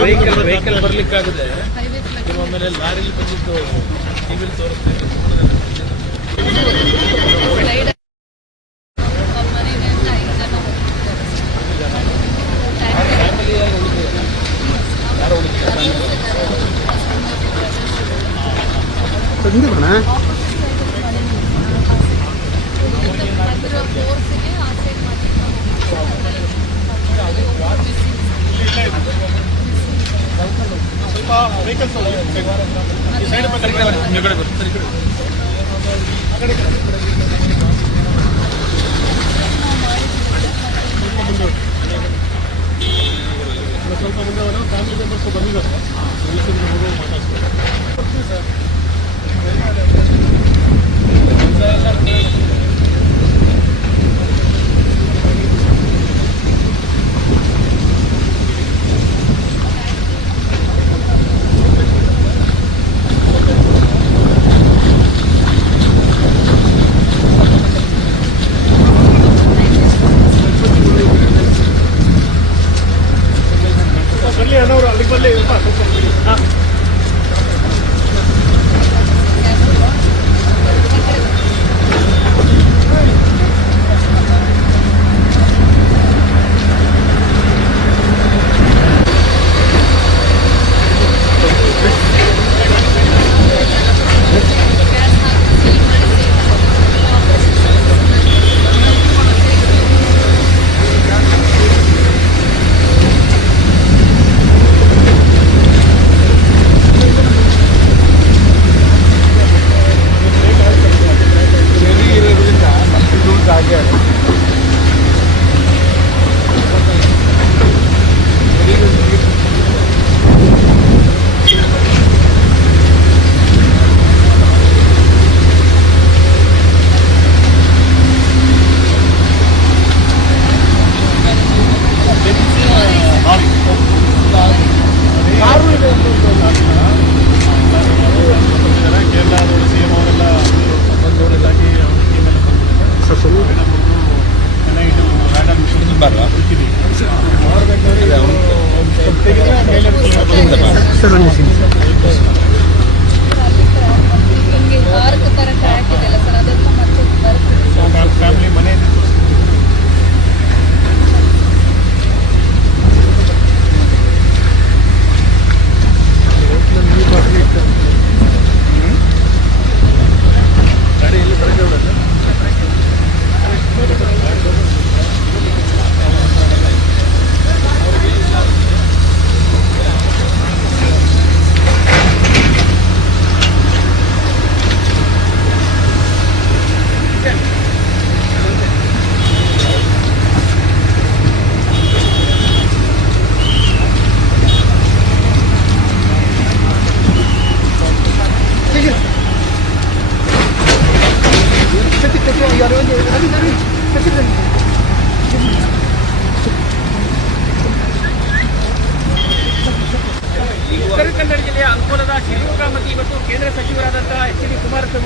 Vehicle vehicle ಬರ್ಲಿಕ್ಕಾಗದೆ ಲಾರಿಲಿ ಬಂದಿದ್ದು ಟಿವಿಲಿ ತೋರಿಸ್ತಾ ಹಿಂದೆ ಸ್ವಲ್ಪ ಮುಂದೆ ಹೋಗೋಣ ಫ್ಯಾಮಿಲಿ ಮೆಂಬರ್ಸ್ ಬಂದಿದ್ದಾರೆ ಕೆಲಸದಿಂದ ಸರ್ ಸರ್.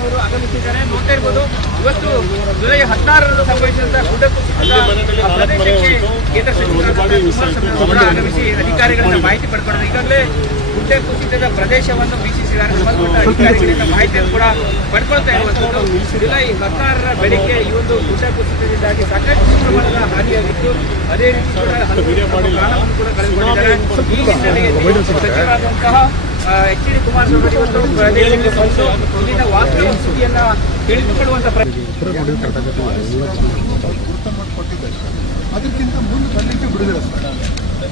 ಅವರು ಆಗಮಿಸಿದ್ದಾರೆ. ನೋಡ್ತಾ ಇರ್ಬೋದು ಇವತ್ತು ಜುಲೈ ಹದಿನಾರರಂದು ಸಂಭವಿಸಿದಂತಹ ಪ್ರದೇಶಕ್ಕೆ ಕೇಂದ್ರ ಸಚಿವರು ಆಗಮಿಸಿ ಅಧಿಕಾರಿಗಳನ್ನ ಮಾಹಿತಿ ಪಡ್ಕೊಂಡಿದ್ದಾರೆ ಈಗಾಗಲೇ ಗುಡ್ಡೆ ಕುಸಿತದ ಪ್ರದೇಶವನ್ನು ವೀಕ್ಷಿಸಿದ್ದಾರೆ. ಸಂಬಂಧಪಟ್ಟ ಅಧಿಕಾರಿಗಳಿಂದ ಮಾಹಿತಿಯನ್ನು ಕೂಡ ಪಡ್ಕೊಳ್ತಾ ಇರುವಂತದ್ದು ಜುಲೈ ಹದಿನಾರರ ಬೆಳಿಗ್ಗೆ ಈ ಒಂದು ಗುಡ್ಡ ಕುಸಿತದಿಂದಾಗಿ ಸಾಕಷ್ಟು ಪ್ರಮಾಣದ ಹಾನಿಯಾಗಿತ್ತು. ಅದೇ ರೀತಿ ಕೂಡ ಹಲವು ಪ್ರಾಣವನ್ನು ಕೂಡ ಕಳೆದುಕೊಂಡಿದ್ದಾರೆ. ಈ ಹಿನ್ನೆಲೆಯಲ್ಲಿ ಸಚಿವರಾದಂತಹ ಎಚ್ ಡಿ ಕುಮಾರಸ್ವಾಮಿ ಇವತ್ತು ಪ್ರದೇಶಕ್ಕೆ ಬಂದು ಇಲ್ಲಿನ ವಾಸ್ತವ ಸ್ಥಿತಿಯನ್ನ ತಿಳಿದುಕೊಳ್ಳುವಂತ ಅದಕ್ಕಿಂತ ಮುಂದೆ ಬರಲಿಕ್ಕೆ ಬಿಡುದಿಲ್ಲ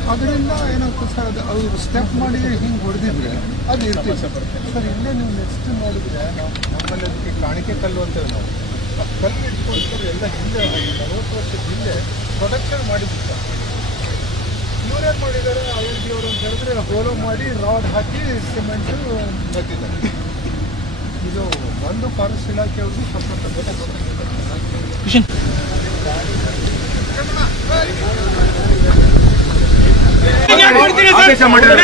ಅದರಿಂದ ಏನಾಗ್ತದೆ ಸರ್, ಅದು ಅವರು ಸ್ಟೆಪ್ ಮಾಡಿ ಹಿಂಗೆ ಹೊಡೆದಿದ್ರೆ ಅದು ಇರ್ತೀವಿ ಸರ್ ಸರ್ ಇಲ್ಲೇ ನೀವು ನೆಕ್ಸ್ಟ್ ನೋಡಿದ್ರೆ ನಾವು ನಮ್ಮಲ್ಲಿ ಅದಕ್ಕೆ ಕಾಣಿಕೆ ಕಲ್ಲು ಅಂತೇವೆ ನಾವು ಆ ಕಲ್ಲು ಇಟ್ಕೊಂಡು ಎಲ್ಲ ಹಿಂದೆ ನಲವತ್ತು ವರ್ಷದ ಹಿಂದೆ ಪ್ರೊಡಕ್ಷನ್ ಮಾಡಿದ್ರು ಸರ್. ಮಾಡಿದ್ದಾರೆ ಎಲ್ ಡಿ ಅವರು ಅಂತ ಹೇಳಿದ್ರೆ ಹೋಲೋ ಮಾಡಿ ರಾಡ್ ಹಾಕಿ ಸಿಮೆಂಟು ಮತ್ತಿದ್ದಾರೆ ಇದು ಒಂದು ಫಾರೆಸ್ಟ್ ಮಾಡಿದಾರಪ್ಪ ಸ್ವಲ್ಪ ಆದೇಶ ಮಾಡಿದ್ದಾರೆ.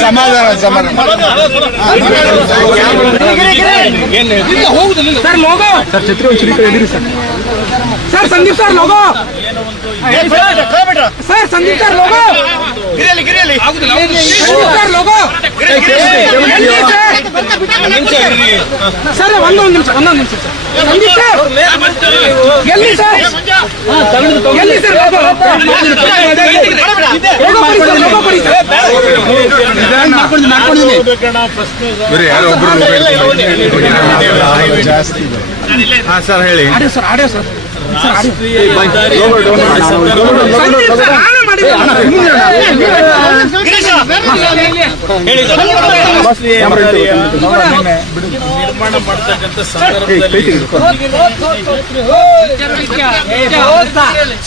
ಸಮಾಧಾನ ಸಮಾಧಾನ ಸರ್ ಲೋಗೋ ಸರ್ ಛತ್ರಿ ಒಂದು ಶ್ರೀಕರ ಎದಿರಿ sir sir Sandeep sir logo sir Sandeep sir logo Sandeep sir logo ಎಲ್ಲಿ ಸರ್? ಒಂದೊಂದು ನಿಮಿಷ ಒಂದೊಂದು ನಿಮಿಷ ಸರ್ ಎಲ್ಲಿ ಸರ್ ಎಲ್ಲಿ ಸರ್ ಜಾಸ್ತಿ ಹಾ ಸರ್ ಹೇಳಿ sir audio sir sir audio ನಿರ್ಮಾಣ ಮಾಡ್ತಕ್ಕಂಥ ಸಂದರ್ಭದಲ್ಲಿ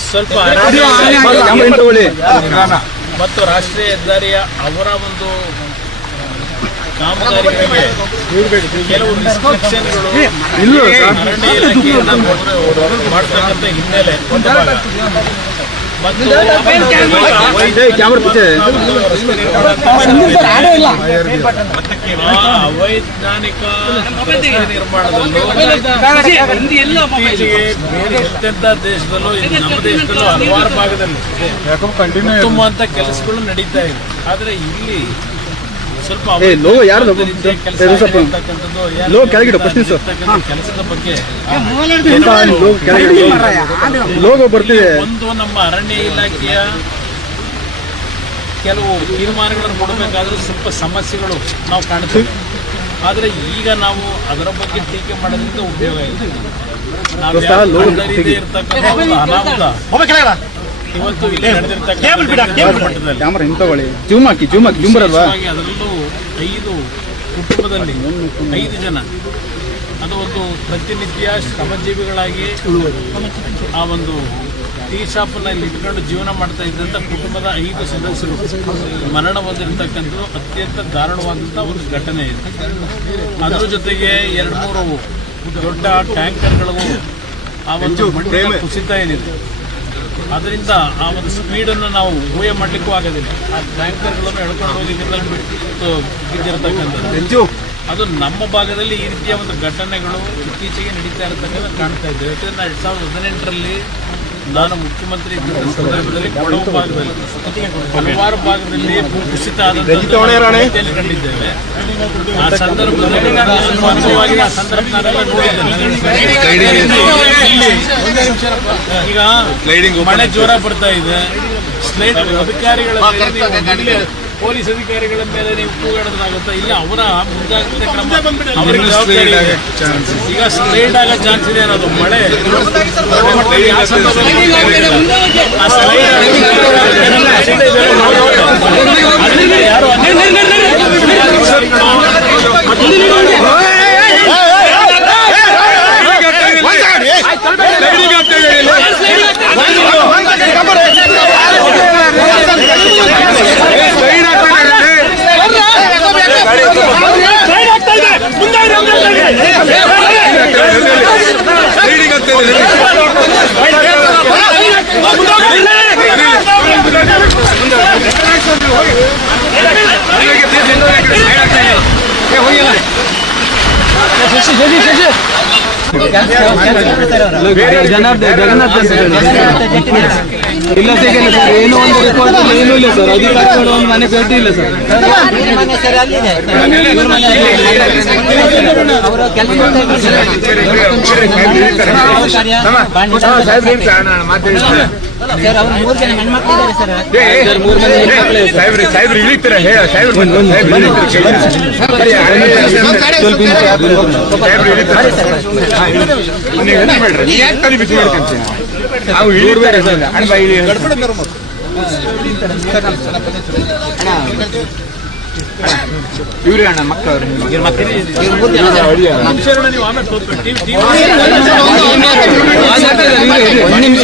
ಸ್ವಲ್ಪ ಮತ್ತು ರಾಷ್ಟ್ರೀಯ ಹೆದ್ದಾರಿಯ ಅವರ ಒಂದು ಕಾಮಗಾರಿಗಳಿಗೆ ಕೆಲವು ರಿಸ್ಟ್ರಿಕ್ಷನ್ಗಳು ಅರಣ್ಯ ಮಾಡ್ತಕ್ಕಂಥ ಹಿನ್ನೆಲೆ ಅವೈಜ್ಞಾನಿಕ ರಸ್ತೆ ನಿರ್ಮಾಣದಲ್ಲೂ ಇತ್ತೀಚೆಗೆ ಬೇರೆ ದೇಶದಲ್ಲೂ ನಮ್ಮ ದೇಶದಲ್ಲೂ ಹಲವಾರು ಭಾಗದಲ್ಲಿ ಉತ್ತಮವಂತ ಕೆಲಸಗಳು ನಡೀತಾ ಇದೆ. ಆದ್ರೆ ಇಲ್ಲಿ ಸ್ವಲ್ಪ ಯಾರ್ದು? ಕೆಳಗಿಡು. ಕೆಲಸದ ಬಗ್ಗೆ. ಲೋಗೋ ಬರ್ತಿದೆ. ಒಂದು ನಮ್ಮ ಅರಣ್ಯ ಇಲಾಖೆಯ ಕೆಲವು ತೀರ್ಮಾನಗಳನ್ನು ಕೊಡಬೇಕಾದ್ರೂ ಸ್ವಲ್ಪ ಸಮಸ್ಯೆಗಳು ನಾವು ಕಾಣ್ತೀವಿ. ಆದರೆ ಈಗ ನಾವು ಅದರ ಬಗ್ಗೆ ಟೀಕೆ ಮಾಡೋದ್ರಿಂದ ಉಪಯೋಗ ಇದೆ ನಾವು ಅನಾಹುತ. ಇವತ್ತು ಇಲ್ಲಿ ನಡೆದಿರ್ತಕ್ಕಂಥ ಮಟ್ಟದಲ್ಲಿ ಕ್ಯಾಮ್ರಾ ಹಿಂಗ್ ತಗೊಳ್ಳಿ. ಜೂಮ್ ಹಾಕಿ ಜೂಮ್ ಹಾಕಿ ಜೂಮ್ ಬರಲ್ವಾ? ವಿಶೇಷವಾಗಿ ಅದರಲ್ಲೂ ಐದು ಕುಟುಂಬದಲ್ಲಿ ಐದು ಜನ. ಅದು ಒಂದು ಪ್ರತಿನಿತ್ಯ ಶ್ರಮಜೀವಿಗಳಾಗಿ ಆ ಒಂದು ಟೀ ಶಾಪ್ನಲ್ಲಿ ಇಟ್ಕೊಂಡು ಜೀವನ ಮಾಡ್ತಾ ಇದ್ದಂಥ ಕುಟುಂಬದ ಐದು ಸದಸ್ಯರು. ಮರಣ ಹೊಂದಿರತಕ್ಕಂಥದ್ದು ಅತ್ಯಂತ ದಾರುಣವಾದಂಥ ಒಂದು ಘಟನೆ ಇದೆ. ಅದರ ಜೊತೆಗೆ ಎರಡು ಮೂರು ದೊಡ್ಡ ಟ್ಯಾಂಕರ್ಗಳು ಆ ಒಂದು ಮಣ್ಣಿನ ಕುಸಿತ ಏನಿದೆ. ಅದರಿಂದ ಆ ಒಂದು ಸ್ಪೀಡನ್ನು ನಾವು ಊಹೆ ಮಾಡಲಿಕ್ಕೂ ಆಗೋದಿಲ್ಲ. ಆ ಟ್ಯಾಂಕರ್ಗಳನ್ನು ಎಳ್ಕೊಂಡು ಹೋಗಿ ನೀರಲ್ಲಿ ಬಿದ್ದಿರತಕ್ಕಂಥದ್ದು. ಅದು ನಮ್ಮ ಭಾಗದಲ್ಲಿ ಈ ರೀತಿಯ ಒಂದು ಘಟನೆಗಳು ಇತ್ತೀಚೆಗೆ ನಡೀತಾ ಇರತಕ್ಕಂಥ ಕಾಣ್ತಾ ಇದ್ದೇವೆ ಯಾಕಂದ್ರೆ ಎರಡ್ ಸಾವಿರದ ಹದಿನೆಂಟರಲ್ಲಿ ನಾನು ಮುಖ್ಯಮಂತ್ರಿ ಇದ್ದಂಥ ಸಂದರ್ಭದಲ್ಲಿ ಕೊಡವು ಭಾಗದಲ್ಲಿ ಹಲವಾರು ಭಾಗದಲ್ಲಿ ಭೂಕುಸಿತ ಆದಂಥ ರೀತಿಯಲ್ಲಿ ಕಂಡಿದ್ದೇವೆ ಆ ಸಂದರ್ಭದಲ್ಲಿ ನಾನು ಸ್ವಂತವಾಗಿ ಆ ಸಂದರ್ಭ ನಾನೆಲ್ಲ ನೋಡಿದ್ದೇನೆ. ಈಗ ಮಳೆ ಜೋರ ಬರ್ತಾ ಇದೆ. ಸ್ಲೇಟ್ ಅಧಿಕಾರಿಗಳ ಮೇಲೆ ಪೊಲೀಸ್ ಅಧಿಕಾರಿಗಳ ಮೇಲೆ ನೀವು ಕೂಗಾಡೋದಾಗುತ್ತಾ ಇಲ್ಲ ಅವರ ಮುಂಜಾಗ್ರತೆ ಕ್ರಮ ಅವರಿಗೆ ಜವಾಬ್ದಾರಿ. ಈಗ ಸ್ಲೈಡ್ ಆಗೋ ಚಾನ್ಸ್ ಇದೆ ಅನ್ನೋದು ಮಳೆ. ಆ ಸಂದರ್ಭದಲ್ಲಿ ಆ slide ಅದರಿಂದ ಯಾರು ಜಗನ್ನಾಥ್ ಇಲ್ಲ ಸಿಗಲ್ಲ ಸರ್ ಏನು ಒಂದು ರಿಪೋರ್ಟ್ ಏನೂ ಇಲ್ಲ ಸರ್ ಅಧಿಕಾರಿಗಳು ಒಂದು ಮನೆ ಭೇಟಿ ಇಲ್ಲ ಸರ್ ಸಾಹೇಬ್ರಿ ಇವ್ರಿ ಅಣ್ಣ ಮಕ್ಕಳು ಒಂದು ನಿಮಿಷ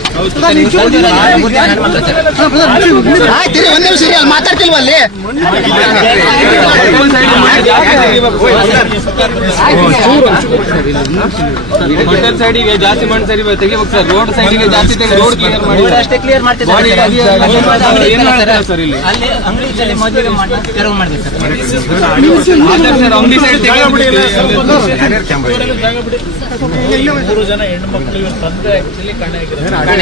ಇನ್ನೂ ಒಂದ್ ನಿಮಿಷ ಅಲ್ಲಿ ಮಾತಾಡ್ತಿಲ್ವ ಅಲ್ಲಿ? ಹೋಟೆಲ್ ಸೈಡಿಗೆ ಜಾಸ್ತಿ ಮಣ್ಣು ಸರಿ ತೆಗಿಬೇಕು ಸರ್. ರೋಡ್ ಸೈಡಿಗೆ ಜಾಸ್ತಿ ತೆಗಿ ರೋಡ್ ಕ್ಲಿಯರ್ ಮಾಡಿ ಅಷ್ಟೇ ಕ್ಲಿಯರ್ ಮಾಡ್ತಿದ್ದಾರೆ ಸರ್. ಇಲ್ಲಿ? ಅಂಗಡಿ ಮಾಡಿ ಸೈಡ್ ಯಾರ್ಯಾರು ಕ್ಯಾಮ್ರಾ ಇದೆ? ಜಾಗ ಬಿಡಿ ಈ ಮೂರು ಜನ ಹೆಣ್ಮಕ್ಳು ತಂದೆ ಆಕ್ಚುಲಿ ಕಾಣೆ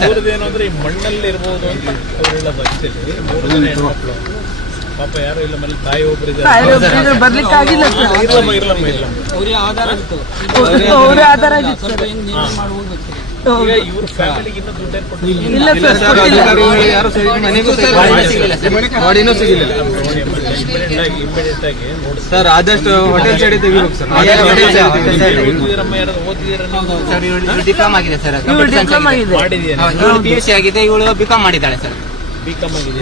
ಮೂರದೇನು ಅಂದ್ರೆ ಈ ಮಣ್ಣಲ್ಲಿ ಇರ್ಬೋದು ಅಂತ ಹೆಣ್ಮಕ್ಳು. ಪಾಪ ಯಾರು ಇಲ್ಲ ಮನೇಲಿ ತಾಯಿ ಇರ್ಲಮ್ಮ ಇರ್ಲಮ್ಮ ಇರ್ಲಮ್ಮ. ಅವ್ರಿಗೆ ಆಧಾರ ಇತ್ತು. ಅವರೇ ಆಧಾರ ಆಗಿತ್ತು ಸರ್. ಈಗ ಇವ್ರ ಫ್ಯಾಮಿಲಿಗೆ ಇನ್ನೂ ಕೊಟ್ಟಿಲ್ಲ. ಇಲ್ಲ ಸರ್ ಯಾರು ಮನೆಗೂ ಸಿಗಿಲ್ಲ ಬಾಡಿನೂ ಸಿಗಿಲ್ಲ ಸರ್ ಆದಷ್ಟು ಹೋಟೆಲ್ ಸೈಡ್ ತೆಗಿಬೇಕು ಸರ್ ಡಿಪ್ಲೊಮಾ ಆಗಿದೆ ಸರ್ ಡಿಪ್ಲೊಮಾ ಆಗಿದೆ. ಇವಳು ಬಿಕಾಮ್ ಮಾಡಿದ್ದಾಳೆ ಸರ್ ಬಿ ಕಾಮ್ ಆಗಿದೆ.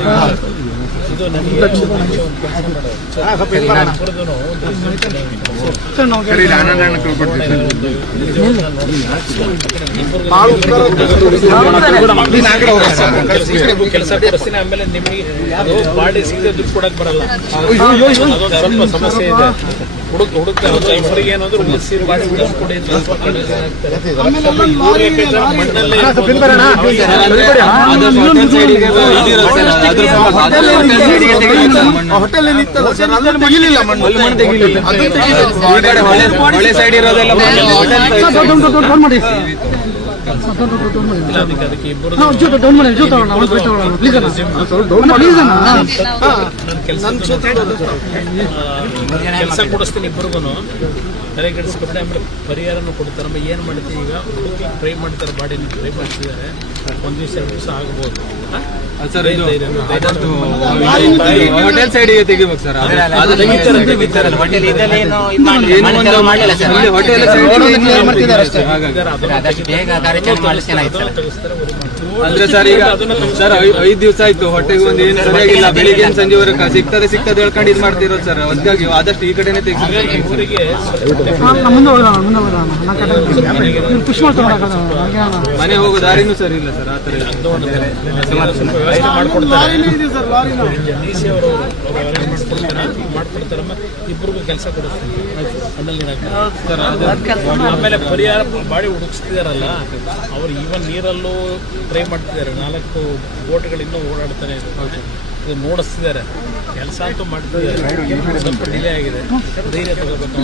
ಕೆಲಸ ಬಸ್ಸಿನ ಆಮೇಲೆ ನಿಮಗೆ ಬಾಡಿ ಸಿಗದೆ ದುಡ್ಡು ಕೊಡಕ್ ಬರಲ್ಲ ಸ್ವಲ್ಪ ಸಮಸ್ಯೆ ಇದೆ ಹುಡುಕ್ ಹುಡುಕ್ತಾರೆ ಇಬ್ಬರಿಗೆ ಏನಾದ್ರು ಉಳಿಸಿ ಬಾಡಿ ಉಳಿಸಿ ಕೊಡಿ ಅಂತ ಸ್ವಲ್ಪ ಕಡಿಮೆ ಆಗ್ತಾರೆ. ಇವ್ರಿಗೆ ಬೇಕಾದ್ರೆ ಮಣ್ಣಲ್ಲೇ ಇರ್ಬೋದು. ಆದಷ್ಟು ಹೋಟೆಲ್ ಮಣ್ಣು. ಹೊಳೆ ಸೈಡ್ ಇರೋದೆಲ್ಲ ಕೆಲಸ ಕೊಡಿಸ್ತೀನಿ ಇಬ್ಬರಿಗೂ ತಲೆ ಕೆಡಿಸ್ಕೊಬಿಟ್ಟೆ ಆಮೇಲೆ ಪರಿಹಾರನೂ ಕೊಡ್ತಾರೆ ಆಮೇಲೆ ಏನು ಮಾಡ್ತೀವಿ ಈಗ ಟ್ರೈ ಮಾಡ್ತಾರೆ ಬಾಡಿನ ಟ್ರೈ ಮಾಡ್ತಿದ್ದಾರೆ ಒಂದು ದಿವಸ ಎರಡು ದಿವಸ ಆಗ್ಬೋದು? ಸರ್ ಇದು ಧೈರ್ಯ- ಆದಷ್ಟು ಹೋಟೆಲ್ ಸೈಡಿಗೆ ತೆಗಿಬೇಕು ಸರ್. ಹೋಟೆಲ್ ಸೈಡ್ ಹಾಗಾಗಿ. ಅಂದ್ರೆ ಸರ್ ಈಗ ಸರ್ ಐದ್ ದಿವಸ ಆಯ್ತು ಹೊಟ್ಟೆಗೆ ಒಂದು ಏನು ಸರಿಯಾಗಿಲ್ಲ ಬೆಳಿಗ್ಗೆ ಸಂಜೆವರೆಗೆ ಸಿಗ್ತದೆ ಸಿಗ್ತದೆ ಹೇಳ್ಕೊಂಡು ಇದು ಮಾಡ್ತಿರೋದು ಸರ್ ಅದಕ್ಕಾಗಿ ಆದಷ್ಟು ಈ ಕಡೆನೆ ಮನೆ ಹೋಗೋ ದಾರಿನೂ ಸರಿ ಇಲ್ಲ ಸರ್ ಆತರ ಮಾಡ್ಕೊಡ್ತಾರೆ. ಇಬ್ಬರಿಗೂ ಕೆಲಸ. ಆಮೇಲೆ ಪರಿಹಾರ ಬಾಡಿ ಹುಡುಕ್ಸ್ತಿದಾರಲ್ಲ ಅವ್ರು ಈವನ್ ನೀರಲ್ಲೂ ಟ್ರೈ ಮಾಡ್ತಿದ್ದಾರೆ. ನಾಲ್ಕು ಬೋಟ್ಗಳು ಇನ್ನೂ ಓಡಾಡ್ತಾನೆ ಇದೆ ಇದು ನೋಡಿಸ್ತಿದ್ದಾರೆ. ಕೆಲಸ ಅಂತೂ ಮಾಡ್ತಿದ್ದಾರೆ. ಸ್ವಲ್ಪ ಡಿಲೇ ಆಗಿದೆ. ಧೈರ್ಯ ತಗೋಬೇಕು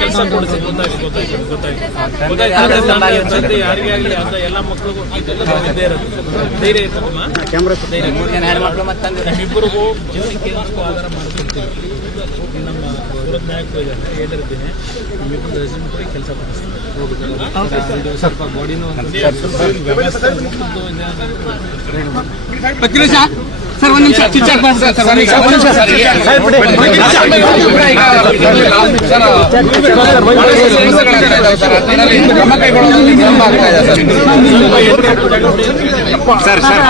ಕೆಲಸ ಕೊಡಿಸಿ ಗೊತ್ತಾಗಿ ಗೊತ್ತಾಯ್ತು ಗೊತ್ತಾಯ್ತು ನಾನು ಸದ್ಯ ಯಾರಿಗೇ ಆಗಲಿ ಅಂತ ಎಲ್ಲ ಮಕ್ಕಳಿಗೂ ಇದ್ದೇ ಇರುತ್ತೆ ಧೈರ್ಯ ಇರ್ತದಮ್ಮ ಧೈರ್ಯ ನಮ್ಮಿಬ್ಬರಿಗೂ ಜೀವನಕ್ಕೆ ಆಧಾರ ನಮ್ಮ ನಿಮ್ಮಿಬ್ಬರು ರೆಸ್ಯೂಮ್ ಕೊಡಿ ಕೆಲಸ ಸ್ವಲ್ಪ ಬಾಡಿನೂ ಸರ್ ಒಂದ್ ನಿಮಿಷ ಚಿಚ್ಚಾಕ್ ಬಾ ಸರ್, ಸರ್, ಒಂದ್ ನಿಮಿಷ, ಒಂದ್ ನಿಮಿಷ sir. Sir. Sir sir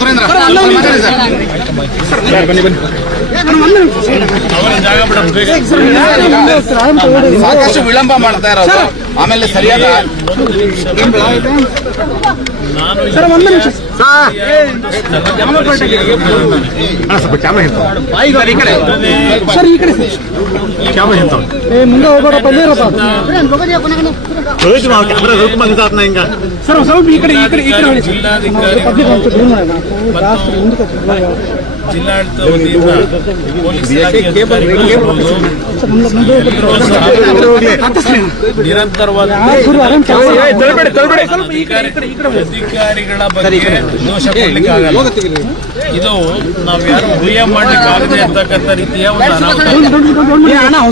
Surendra. Sir, ಬನ್ನಿ ಬನ್ನಿ. ಸಾಕಷ್ಟು ವಿಳಂಬ ಮಾಡ್ತಾ ಇರೋದು. ಆಮೇಲೆ ಸರಿಯಾದ ನಾನು ಸ್ವಲ್ಪ ಕ್ಯಾಮ್ರಾ ಸರ್ ಈ ಕಡೆ. ಸರ್ ಈ ಕಡೆ ಏ ಮುಂದೆ ಸರ್ ಸ್ವಲ್ಪ ಈ ಕಡೆ ಈ ಕಡೆ ಈ ಕಡೆ ಹೊಡಿ ಸರ್. ಜಿಲ್ಲಾಧಿಕಾರಿ ಜಿಲ್ಲಾಡಳಿತ ವತಿಯಿಂದ ಪೊಲೀಸ್ ನಿರಂತರವಾದ ಅಧಿಕಾರಿಗಳ ಬಗ್ಗೆ ದೋಷ ಕೊಡ್ಲಿಕ್ಕೆ ಆಗಲ್ಲ. ಇದು ನಾವು ಯಾರು ಊಹೆ ಮಾಡ್ಲಿಕ್ಕೆ ಆಗದೆ ಇರ್ತಕ್ಕಂಥ ರೀತಿಯ ನಾವು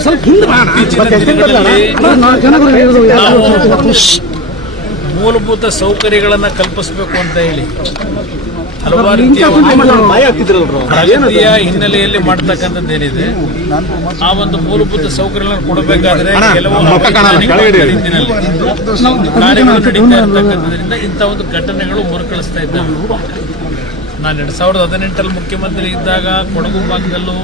ಮೂಲಭೂತ ಸೌಕರ್ಯಗಳನ್ನ ಕಲ್ಪಿಸಬೇಕು ಅಂತ ಹೇಳಿ. ಹಲವಾರು ರೀತಿಯ ಪ್ರಗತಿಯ ಹಿನ್ನೆಲೆಯಲ್ಲಿ ಮಾಡ್ತಕ್ಕಂಥದ್ದೇನಿದೆ ಆ ಒಂದು ಮೂಲಭೂತ ಸೌಕರ್ಯಗಳನ್ನು ಕೊಡಬೇಕಾದ್ರೆ ಕೆಲವು ಕಾರ್ಯಗಳು ನಡೀತಾ ಇರ್ತಕ್ಕಂಥದ್ರಿಂದ ಇಂಥ ಒಂದು ಘಟನೆಗಳು ಮರುಕಳಿಸ್ತಾ ಇದ್ದಾವೆ. ನಾನು ಎರಡ್ ಸಾವಿರದ ಹದಿನೆಂಟರಲ್ಲಿ ಮುಖ್ಯಮಂತ್ರಿ ಇದ್ದಾಗ ಕೊಡಗು ಭಾಗದಲ್ಲೂ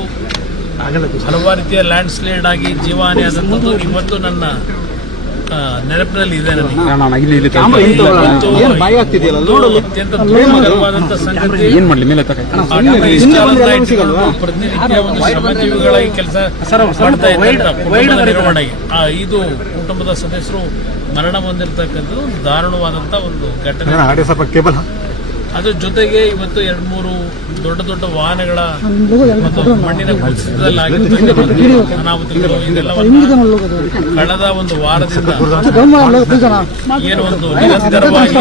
ಹಲವಾರು ರೀತಿಯ ಲ್ಯಾಂಡ್ ಸ್ಲೈಡ್ ಆಗಿ ಜೀವಹಾನಿ ಆದಂಥದ್ದು ಇವತ್ತು ನನ್ನ ನೆನಪಿನಲ್ಲಿ ಇದೆ ನನಗೆ. ಸಂಗತಿ. ಏನ್ ಮಾಡ್ಲಿ ಮೇಲೆ ಪ್ರತಿನಿತ್ಯ ಒಂದು ಶ್ರಮಜೀವಿಗಳಾಗಿ ಕೆಲಸ ಮಾಡ್ತಾ ಇದ್ದಾರೆ ಕುಟುಂಬದ ಸದಸ್ಯರು ಮರಣ ಹೊಂದಿರತಕ್ಕಂಥದ್ದು ದಾರುಣವಾದಂತ ಒಂದು ಘಟನೆ. ಅದ್ರ ಜೊತೆಗೆ ಇವತ್ತು ಎರಡ್ ಮೂರು ದೊಡ್ಡ ದೊಡ್ಡ ವಾಹನಗಳ ಮತ್ತು ಮಣ್ಣಿನ ಅನಾಹುತಗಳು ಕಳೆದ ಒಂದು ವಾರದಿಂದ ಏನು ಒಂದು ನಿರಂತರವಾಗಿ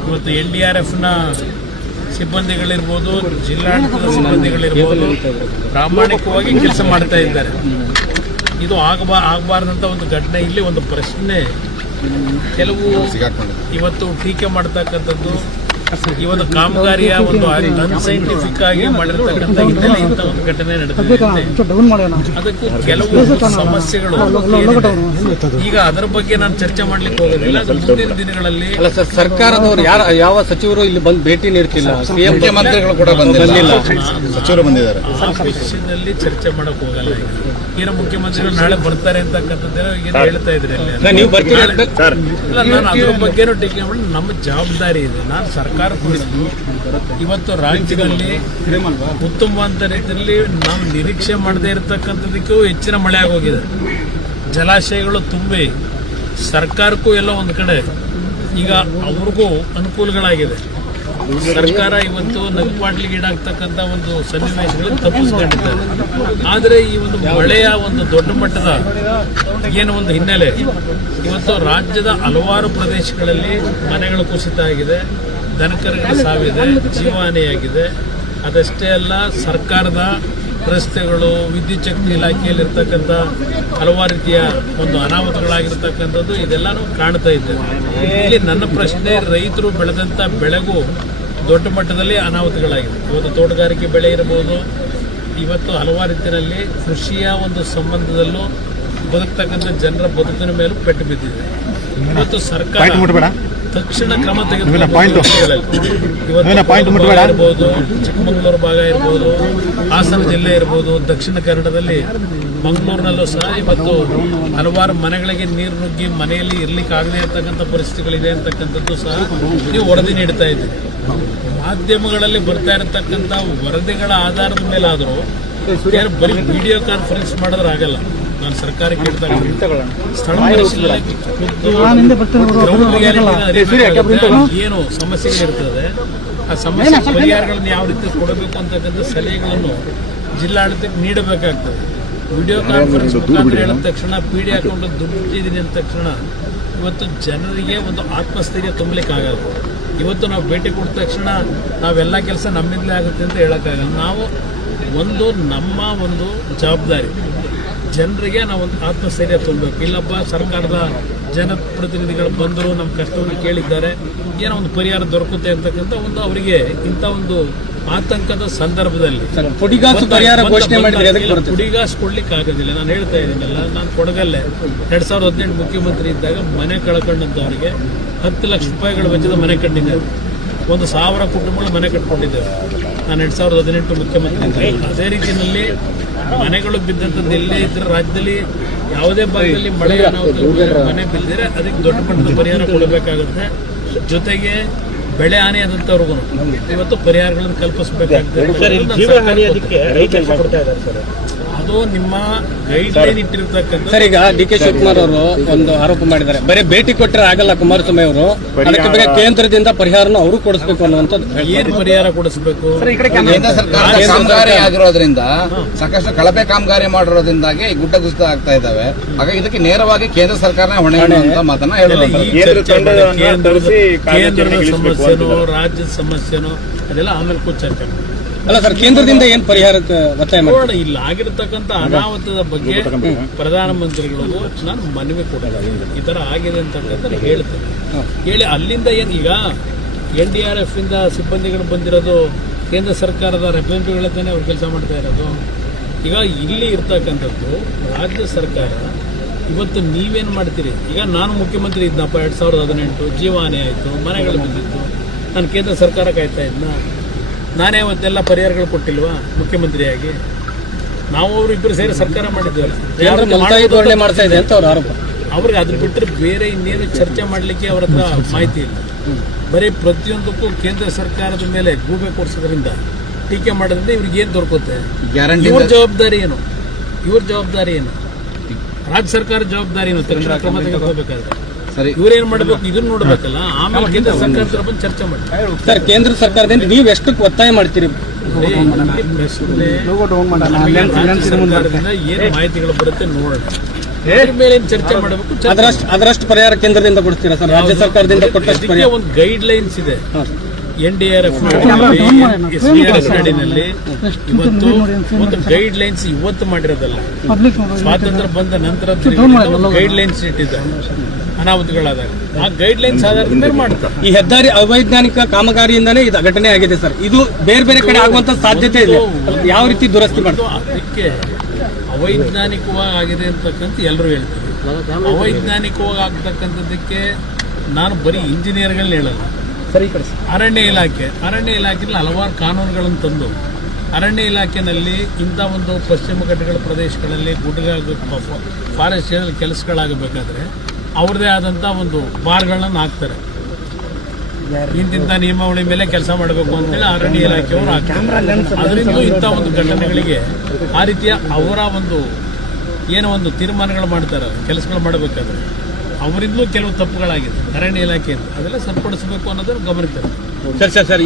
ಇವತ್ತು ಎನ್ ಡಿ ಆರ್ ಎಫ್ನ ಸಿಬ್ಬಂದಿಗಳಿರ್ಬೋದು ಜಿಲ್ಲಾಡಳಿತದ ಸಿಬ್ಬಂದಿಗಳಿರ್ಬೋದು ಪ್ರಾಮಾಣಿಕವಾಗಿ ಕೆಲಸ ಮಾಡ್ತಾ ಇದ್ದಾರೆ ಇದು ಆಗಬಾ ಆಗಬಾರ್ದಂತ ಒಂದು ಘಟನೆ ಇಲ್ಲಿ ಒಂದು ಪ್ರಶ್ನೆ ಕೆಲವು ಇವತ್ತು ಟೀಕೆ ಮಾಡ್ತಕ್ಕಂಥದ್ದು ಈ ಒಂದು ಕಾಮಗಾರಿಯ ಒಂದು ಅನ್ಸೈಂಟಿಫಿಕ್ ಆಗಿ ಮಾಡಿರ್ತಕ್ಕಂಥ ಹಿನ್ನೆಲೆ ಇಂಥ ಒಂದು ಘಟನೆ ನಡೆದಿದೆ. ಅದಕ್ಕೂ ಕೆಲವು ಸಮಸ್ಯೆಗಳು ಈಗ ಅದರ ಬಗ್ಗೆ ನಾನು ಚರ್ಚೆ ಮಾಡ್ಲಿಕ್ಕೆ ಹೋಗೋದಿಲ್ಲ. ಮುಂದಿನ ದಿನಗಳಲ್ಲಿ ಅಲ್ಲ ಸರ್ ಸರ್ಕಾರದವರು ಯಾರ ಯಾವ ಸಚಿವರು ಇಲ್ಲಿ ಬಂದು ಭೇಟಿ ನೀಡ್ತಿಲ್ಲ? ಸಿಎಂ ಮುಖ್ಯಮಂತ್ರಿಗಳು ಕೂಡ ಬಂದಿಲ್ಲ. ಸಚಿವರು ಬಂದಿದ್ದಾರೆ. ಆ ವಿಷಯದಲ್ಲಿ ಚರ್ಚೆ ಮಾಡಕ್ ಹೋಗಲ್ಲ ಈಗ. ಏನೋ ಮುಖ್ಯಮಂತ್ರಿಗಳು ನಾಳೆ ಬರ್ತಾರೆ ಅಂತಕ್ಕಂಥದ್ದೇನೋ ಏನು ಹೇಳ್ತಾ ಇದ್ರೆ ನೀವು ಬರ್ತೀರಾ ನಾನು ಅದ್ರ ಬಗ್ಗೆನೂ ಟೀಕೆ ಮಾಡಿ ನಮ್ಮ ಜವಾಬ್ದಾರಿ ಇದೆ. ನಾನು ಸರ್ಕಾರ ಕುರಿತು ಇವತ್ತು ರಾಜ್ಯದಲ್ಲಿ ಉತ್ತಮವಾದ ರೀತಿಯಲ್ಲಿ ನಾವು ನಿರೀಕ್ಷೆ ಮಾಡದೇ ಇರತಕ್ಕಂಥದಕ್ಕೂ ಹೆಚ್ಚಿನ ಮಳೆ ಆಗೋಗಿದೆ. ಜಲಾಶಯಗಳು ತುಂಬಿ, ಸರ್ಕಾರಕ್ಕೂ ಎಲ್ಲ ಒಂದು ಕಡೆ, ಈಗ ಅವ್ರಿಗೂ ಅನುಕೂಲಗಳಾಗಿದೆ. ಸರ್ಕಾರ ಇವತ್ತು ನಗಪಾಟ್ಲಿಗೆ ಈಡಾಗ್ತಕ್ಕಂಥ ಒಂದು ಸನ್ನಿವೇಶಗಳನ್ನು ತಪ್ಪಿಸ್ಕೊಂಡಿದ್ದಾರೆ. ಆದರೆ ಈ ಒಂದು ಮಳೆಯ ಒಂದು ದೊಡ್ಡ ಮಟ್ಟದ ಏನು ಒಂದು ಹಿನ್ನೆಲೆ, ಇವತ್ತು ರಾಜ್ಯದ ಹಲವಾರು ಪ್ರದೇಶಗಳಲ್ಲಿ ಮನೆಗಳು ಕುಸಿತ ಆಗಿದೆ. ದನಕರುಗಳ ಸಾವಿದೆ ಜೀವಹಾನಿಯಾಗಿದೆ ಅದಷ್ಟೇ ಅಲ್ಲ, ಸರ್ಕಾರದ ರಸ್ತೆಗಳು, ವಿದ್ಯುತ್ ಶಕ್ತಿ ಇಲಾಖೆಯಲ್ಲಿರ್ತಕ್ಕಂಥ ಹಲವಾರು ರೀತಿಯ ಒಂದು ಅನಾಹುತಗಳಾಗಿರ್ತಕ್ಕಂಥದ್ದು ಇದೆಲ್ಲಾನು ಕಾಣ್ತಾ ಇದ್ದೇವೆ ಇಲ್ಲಿ ನನ್ನ ಪ್ರಶ್ನೆ, ರೈತರು ಬೆಳೆದಂಥ ಬೆಳೆಗೂ ದೊಡ್ಡ ಮಟ್ಟದಲ್ಲಿ ಅನಾಹುತಗಳಾಗಿದೆ. ಇವತ್ತು ತೋಟಗಾರಿಕೆ ಬೆಳೆ ಇರಬಹುದು ಇವತ್ತು ಹಲವಾರು ರೀತಿಯಲ್ಲಿ ಕೃಷಿಯ ಒಂದು ಸಂಬಂಧದಲ್ಲೂ ಬದುಕ್ತಕ್ಕಂಥ ಜನರ ಬದುಕಿನ ಮೇಲೂ ಪೆಟ್ಟು ಬಿದ್ದಿದೆ. ಇವತ್ತು ಸರ್ಕಾರ ತಕ್ಷಣ ಕ್ರಮ ಇರ್ಬೋದು ಚಿಕ್ಕಮಗಳೂರು ಭಾಗ ಇರ್ಬೋದು ಹಾಸನ ಜಿಲ್ಲೆ ಇರ್ಬೋದು ದಕ್ಷಿಣ ಕನ್ನಡದಲ್ಲಿ ಮಂಗಳೂರಿನಲ್ಲೂ ಸಹ ಇವತ್ತು ಹಲವಾರು ಮನೆಗಳಿಗೆ ನೀರು ನುಗ್ಗಿ ಮನೆಯಲ್ಲಿ ಇರ್ಲಿಕ್ಕೆ ಆಗದೇ ಇರತಕ್ಕಂಥ ಪರಿಸ್ಥಿತಿಗಳಿದೆ ಅಂತಕ್ಕಂಥದ್ದು ಸಹ ನೀವು ವರದಿ ನೀಡ್ತಾ ಇದೆ. ಮಾಧ್ಯಮಗಳಲ್ಲಿ ಬರ್ತಾ ಇರತಕ್ಕಂಥ ವರದಿಗಳ ಆಧಾರದ ಮೇಲಾದರೂ ಬರೀ ವಿಡಿಯೋ ಕಾನ್ಫರೆನ್ಸ್ ಮಾಡಿದ್ರೆ ಆಗಲ್ಲ. ನಾನು ಸರ್ಕಾರಕ್ಕೆ ಇದ್ದೀನಿ. ಏನು ಸಮಸ್ಯೆಗಳಿರ್ತದೆ ಆ ಸಮಸ್ಯೆ ಪರಿಹಾರಗಳನ್ನು ಯಾವ ರೀತಿ ಕೊಡಬೇಕು ಅಂತಕ್ಕಂಥ ಸಲಹೆಗಳನ್ನು ಜಿಲ್ಲಾಡಳಿತಕ್ಕೆ ನೀಡಬೇಕಾಗ್ತದೆ. ವಿಡಿಯೋ ಕಾನ್ಫರೆನ್ಸ್ ಮುಖಾಂತರ ಹೇಳಿದ ತಕ್ಷಣ ಪಿ ಡಿ ಹಾಕೊಂಡು ದುಡ್ಡು ಇದ್ದೀನಿ ಅಂದ ತಕ್ಷಣ ಇವತ್ತು ಜನರಿಗೆ ಒಂದು ಆತ್ಮಸ್ಥೈರ್ಯ ತುಂಬಲಿಕ್ಕಾಗಲ್ಲ. ಇವತ್ತು ನಾವು ಭೇಟಿ ಕೊಟ್ಟ ತಕ್ಷಣ ನಾವೆಲ್ಲ ಕೆಲಸ ನಮ್ಮಿಂದಲೇ ಆಗುತ್ತೆ ಅಂತ ಹೇಳೋಕ್ಕಾಗಲ್ಲ. ನಾವು ಒಂದು ನಮ್ಮ ಒಂದು ಜವಾಬ್ದಾರಿ. ಜನರಿಗೆ ನಾವು ಒಂದು ಆತ್ಮಸ್ಥೈರ್ಯ ತುಂಬಬೇಕು. ಇಲ್ಲಪ್ಪ ಸರ್ಕಾರದ ಜನಪ್ರತಿನಿಧಿಗಳು ಬಂದರು ನಮ್ಮ ಕಷ್ಟವನ್ನು ಕೇಳಿದ್ದಾರೆ. ಏನೋ ಒಂದು ಪರಿಹಾರ ದೊರಕುತ್ತೆ ಅಂತಕ್ಕಂಥ ಒಂದು ಅವರಿಗೆ ಇಂಥ ಒಂದು ಆತಂಕದ ಸಂದರ್ಭದಲ್ಲಿ. ಪುಡಿಗಾಸು ಕೊಡ್ಲಿಕ್ಕೆ ಆಗೋದಿಲ್ಲ ನಾನು ಹೇಳ್ತಾ ಇದ್ದೀನಲ್ಲ ನಾನು ಕೊಡಗಲ್ಲೇ. ಎರಡ್ ಸಾವಿರದ ಹದಿನೆಂಟು ಮುಖ್ಯಮಂತ್ರಿ ಇದ್ದಾಗ ಮನೆ ಕಳ್ಕೊಂಡಂತವರಿಗೆ ಹತ್ತು ಲಕ್ಷ ರೂಪಾಯಿಗಳ ವೆಚ್ಚದ ಮನೆ ಕಟ್ಟಿದ್ದೇವೆ ಒಂದು ಸಾವಿರ ಕುಟುಂಬಗಳು ಮನೆ ಕಟ್ಕೊಂಡಿದ್ದೇವೆ. ನಾನು ಎರಡ್ ಸಾವಿರದ ಹದಿನೆಂಟು ಮುಖ್ಯಮಂತ್ರಿ ಇದ್ದಾಗ. ಅದೇ ರೀತಿಯಲ್ಲಿ ಮನೆಗಳು ಬಿದ್ದಂಥದ್ದು ಎಲ್ಲೇ ಇದ್ರೆ ರಾಜ್ಯದಲ್ಲಿ ಯಾವುದೇ ಭಾಗದಲ್ಲಿ ಮಳೆ ಮನೆ ಬಿದ್ದರೆ ಅದಕ್ಕೆ ದೊಡ್ಡ ಮಟ್ಟದ ಪರಿಹಾರ ಕೊಡಬೇಕಾಗುತ್ತೆ. ಜೊತೆಗೆ ಬೆಳೆ ಹಾನಿ ಆದಂತವ್ರಿಗು ಇವತ್ತು ಪರಿಹಾರಗಳನ್ನು ಕಲ್ಪಿಸಬೇಕಾಗ್ತದೆ. ಅದು ನಿಮ್ಮ ಗೈಡ್ ಲೈನ್ ಇಟ್ಟಿರ್ತಕ್ಕಂಥ ಸರ್ ಈಗ ಡಿ ಕೆ ಶಿವಕುಮಾರ್ ಅವರು ಒಂದು ಆರೋಪ ಮಾಡಿದ್ದಾರೆ. ಬರೀ ಭೇಟಿ ಕೊಟ್ಟರೆ ಆಗಲ್ಲ ಕುಮಾರಸ್ವಾಮಿ ಅವರು. ಅದಕ್ಕೆ ಬಗ್ಗೆ ಕೇಂದ್ರದಿಂದ ಪರಿಹಾರನ ಅವರು ಕೊಡಿಸ್ಬೇಕು ಅನ್ನುವಂಥದ್ದು ಏನ್ ಪರಿಹಾರ ಕೊಡಿಸಬೇಕು? ಕೇಂದ್ರ ಸರ್ಕಾರ ಕಾಮಗಾರಿ ಆಗಿರೋದ್ರಿಂದ ಸಾಕಷ್ಟು ಕಳಪೆ ಕಾಮಗಾರಿ ಮಾಡಿರೋದ್ರಿಂದಾಗಿ ಗುಡ್ಡ ಕುಸಿತ ಆಗ್ತಾ ಇದ್ದಾವೆ. ಹಾಗಾಗಿ ಇದಕ್ಕೆ ನೇರವಾಗಿ ಕೇಂದ್ರ ಸರ್ಕಾರನೇ ಹೊಣೆ ಅಂತ ಮಾತನ್ನ ಹೇಳಿದ್ರು ಹೇಳೋದು ಕೇಂದ್ರದ ಕೇಂದ್ರದ ಸಮಸ್ಯೆನೋ ರಾಜ್ಯದ ಸಮಸ್ಯೆನೋ ಅದೆಲ್ಲ ಆಮೇಲೆ ಕೂತ್ ಚರ್ಚೆ ಅಲ್ಲ ಸರ್ ಕೇಂದ್ರದಿಂದ ಏನ್ ಪರಿಹಾರಕ್ಕೆ ಒತ್ತಾಯ ನೋಡೋಣ ಇಲ್ಲಿ ಆಗಿರತಕ್ಕಂತ ಅನಾಹುತದ ಬಗ್ಗೆ ಪ್ರಧಾನಮಂತ್ರಿಗಳಿಗೂ ನಾನು ಮನವಿ ಕೊಡಲ್ಲ. ಈ ತರ ಆಗಿದೆ ಅಂತಕ್ಕಂಥ ಹೇಳ್ತೇನೆ. ಹೇಳಿ ಅಲ್ಲಿಂದ ಏನ್ ಈಗ ಎನ್ ಡಿ ಆರ್ ಎಫ್ ಇಂದ ಸಿಬ್ಬಂದಿಗಳು ಬಂದಿರೋದು ಕೇಂದ್ರ ಸರ್ಕಾರದ ರೆಪ್ರೆಸೆಂಟೇಟಿವ್ಗಳೇ ಅವ್ರು ಕೆಲಸ ಮಾಡ್ತಾ ಇರೋದು. ಈಗ ಇಲ್ಲಿ ಇರ್ತಕ್ಕಂಥದ್ದು ರಾಜ್ಯ ಸರ್ಕಾರ ಇವತ್ತು ನೀವೇನ್ ಮಾಡ್ತೀರಿ? ಈಗ ನಾನು ಮುಖ್ಯಮಂತ್ರಿ ಇದ್ನಪ್ಪ ಎರಡ್ ಸಾವಿರದ ಹದಿನೆಂಟು ಜೀವಾನಿ ಆಯಿತು ಮನೆಗಳು ಬಿದ್ದಿತ್ತು. ನಾನು ಕೇಂದ್ರ ಸರ್ಕಾರ ಕಾಯ್ತಾ ಇದ್ನ? ನಾನೇ ಅವತ್ತೆಲ್ಲ ಪರಿಹಾರಗಳು ಕೊಟ್ಟಿಲ್ವಾ ಮುಖ್ಯಮಂತ್ರಿಯಾಗಿ? ನಾವು ಅವರು ಇಬ್ಬರು ಸೇರಿ ಸರ್ಕಾರ ಮಾಡಿದ್ವಲ್ಲ. ಧೋರಣೆ ಮಾಡ್ತಾ ಇದೆ ಅಂತ ಅವ್ರ ಆರೋಪ. ಅವ್ರಿಗೆ ಅದ್ರ ಬಿಟ್ಟರೆ ಬೇರೆ ಇನ್ನೇನು ಚರ್ಚೆ ಮಾಡಲಿಕ್ಕೆ ಅವ್ರ ಹತ್ರ ಮಾಹಿತಿ ಇಲ್ಲ. ಬರೀ ಪ್ರತಿಯೊಂದಕ್ಕೂ ಕೇಂದ್ರ ಸರ್ಕಾರದ ಮೇಲೆ ಗೂಬೆ ಕೊಡಿಸೋದ್ರಿಂದ ಟೀಕೆ ಮಾಡೋದ್ರಿಂದ ಇವ್ರಿಗೆ ಏನು ದೊರಕುತ್ತೆ? ಗ್ಯಾರಂಟಿ ಇವ್ರ ಜವಾಬ್ದಾರಿ ಏನು? ಇವ್ರ ಜವಾಬ್ದಾರಿ ಏನು? ರಾಜ್ಯ ಸರ್ಕಾರ ಜವಾಬ್ದಾರಿ ಏನು? ತಕ್ಷಣ ಕ್ರಮ ತೆಗೆದುಕೋಬೇಕಾದ್ರೆ ಸರಿ. ಇವ್ರೇನ್ ಮಾಡ್ಬೇಕು? ಇದನ್ನ ನೋಡಬೇಕಲ್ಲ? ಆಮೇಲೆ ಕೇಂದ್ರ ಸರ್ಕಾರದ ಬಂದು ಚರ್ಚೆ ಮಾಡಿ. ಸರ್ ಕೇಂದ್ರ ಸರ್ಕಾರದಿಂದ ನೀವು ಎಷ್ಟಕ್ಕೆ ಒತ್ತಾಯ ಮಾಡ್ತೀರಿ? ಏನು ಮಾಹಿತಿಗಳು ಬರುತ್ತೆ ನೋಡೋಣ. ಚರ್ಚೆ ಮಾಡಬೇಕು? ಅದರಷ್ಟು ಅದರಷ್ಟು ಪರಿಹಾರ ಕೇಂದ್ರದಿಂದ ಕೊಡ್ತೀರಾ ಸರ್? ರಾಜ್ಯ ಸರ್ಕಾರದಿಂದ ಕೊಟ್ಟಷ್ಟು ಒಂದು ಗೈಡ್ ಲೈನ್ಸ್ ಇದೆ. N D R F S D R F ನಾಡಿನಲ್ಲಿ ಇವತ್ತು ಒಂದು ಗೈಡ್ ಲೈನ್ಸ್ ಇವತ್ತು ಮಾಡಿರೋದಲ್ಲ. ಸ್ವಾತಂತ್ರ್ಯ ಬಂದ ನಂತರ ಗೈಡ್ ಲೈನ್ಸ್ ಇಟ್ಟಿದ್ದಾರೆ. ಅನಾಹುತಗಳಾದಾಗ. ಆ ಗೈಡ್ ಲೈನ್ಸ್ ಆಧಾರದ ಮೇಲೆ ಮಾಡ್ತಾರೆ. ಈ ಹೆದ್ದಾರಿ ಅವೈಜ್ಞಾನಿಕ ಕಾಮಗಾರಿಯಿಂದಾನೇ ಇದು ಘಟನೆ ಆಗಿದೆ ಸರ್. ಇದು ಬೇರೆ ಬೇರೆ ಕಡೆ ಆಗುವಂತ ಸಾಧ್ಯತೆ ಇದೆ. ಯಾವ ರೀತಿ ದುರಸ್ತಿ ಮಾಡ್ತಾರೆ? ಅದಕ್ಕೆ ಅವೈಜ್ಞಾನಿಕವಾಗಿ ಆಗಿದೆ ಅಂತಕ್ಕಂಥ ಎಲ್ಲರೂ ಹೇಳ್ತಾರೆ. ಅವೈಜ್ಞಾನಿಕವಾಗಿ ಆಗ್ತಕ್ಕಂಥದ್ದಕ್ಕೆ ನಾನು ಬರೀ ಇಂಜಿನಿಯರ್ಗಳನ್ನ ಹೇಳಲ್ಲ. ಅರಣ್ಯ ಇಲಾಖೆ ಅರಣ್ಯ ಇಲಾಖೆಯಲ್ಲಿ ಹಲವಾರು ಕಾನೂನುಗಳನ್ನು ತಂದು ಅರಣ್ಯ ಇಲಾಖೆಯಲ್ಲಿ ಇಂಥ ಒಂದು ಪಶ್ಚಿಮ ಘಟ್ಟಗಳ ಪ್ರದೇಶಗಳಲ್ಲಿ ಗುಡ್ಡಗಾಗ ಫಾರೆಸ್ಟ್ ಕೆಲಸಗಳಾಗಬೇಕಾದ್ರೆ ಅವ್ರದೇ ಆದಂಥ ಒಂದು ಬಾರ್ಗಳನ್ನು ಹಾಕ್ತಾರೆ. ಇಂತಿಂಥ ನಿಯಮಾವಳಿ ಮೇಲೆ ಕೆಲಸ ಮಾಡಬೇಕು ಅಂತೇಳಿ ಅರಣ್ಯ ಇಲಾಖೆಯವರು ಹಾಕ್ತಾರೆ. ಅದರಿಂದ ಇಂಥ ಒಂದು ಘಟನೆಗಳಿಗೆ ಆ ರೀತಿಯ ಅವರ ಒಂದು ಏನೋ ಒಂದು ತೀರ್ಮಾನಗಳು ಮಾಡ್ತಾರೆ ಕೆಲಸಗಳು ಮಾಡಬೇಕಾದ್ರೆ. ಅವರಿಂದಲೂ ಕೆಲವು ತಪ್ಪುಗಳಾಗಿದೆ ಅರಣ್ಯ ಇಲಾಖೆಯಿಂದ. ಅದೆಲ್ಲ ಸರಿಪಡಿಸಬೇಕು ಅನ್ನೋದನ್ನು ಸರ್